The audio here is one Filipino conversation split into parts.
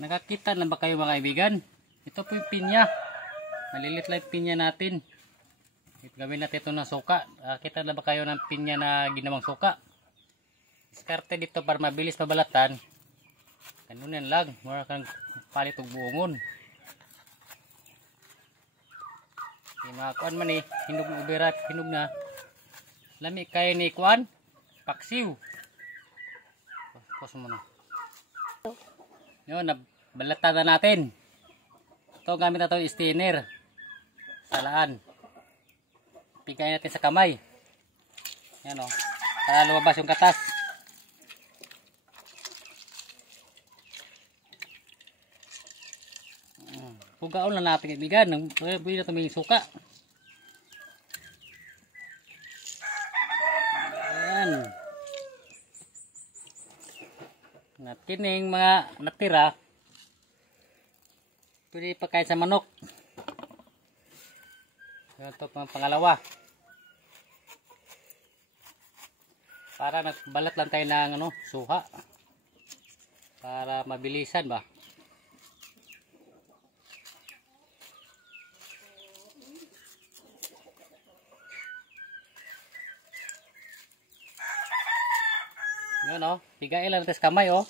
Nakakita na ba kayo mga kaibigan? Ito po yung pinya. Malilit lang yung pinya natin. Gawin natin ito na suka. Nakakita na ba kayo ng pinya na ginawang suka? Diskarte dito para mabilis mabalatan. Kanunan lang. Mura kang palit og buongon. Yung mga kuan man eh. Hinog na ubirat. Hinog na. Lami kayo ni kuan. Paksiw. Pause mo na. Yun, nabalatan na natin. Ito gamit na ito stinner. Salaan. Pigayin natin sa kamay. Yan o. Para lumabas yung katas. Pugaon lang natin kaibigan. Pwede na ito may suka. Yan. Kining mga natira pwede pagkain sa manok. Ito pang pangalawa para nagbalat lang tayo ng suha para mabilisan ba. Yun o, pigain lang natin sa kamay o.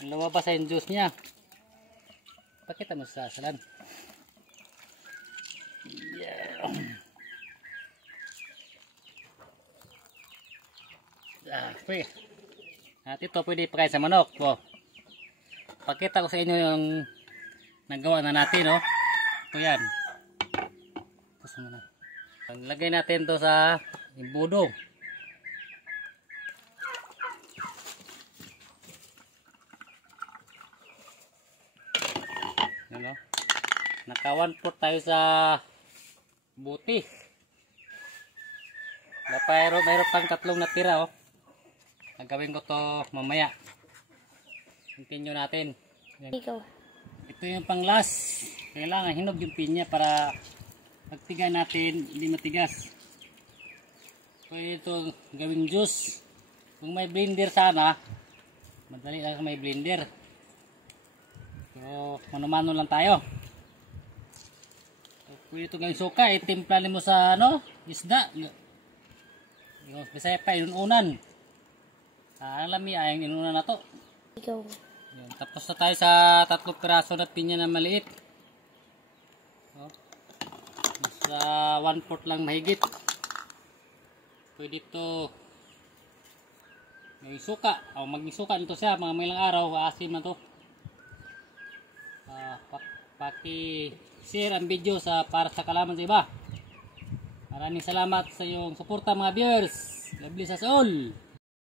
Lumabas sa yung juice niya. Pakita mo sa salan. Yeah. Okay. At ito pwede pakain sa manok. O. Pakita ko sa inyo yung nagawa na natin o. Ito yan. Lagay natin to sa imbudo. Ano? Naka 1/4 tayo sa buti. Mayroon pang 3 natira oh. Nagawin ko to mamaya. Continue natin. Ito yung pang last. Kailangan hinog yung pinya para pagtiga natin hindi matigas. Pwede ito gawing juice. Kung may blender sana, madali lang may blender. So, mano-mano lang tayo. So, pwede ito gawing suka. Itimpla mo sa isda. Bisaya pa, inunan. Alami ay inunan na to. Yan, tapos na tayo sa 3 piraso na pinya na maliit. So, sa 1/4 lang mahigit. Pwede ito gawing suka. Maging suka nito siya. Mga ilang araw, aasim na to. Paki-share ang video para sa kalaman sa iba. Maraming salamat sa iyong suporta mga viewers. God bless us all.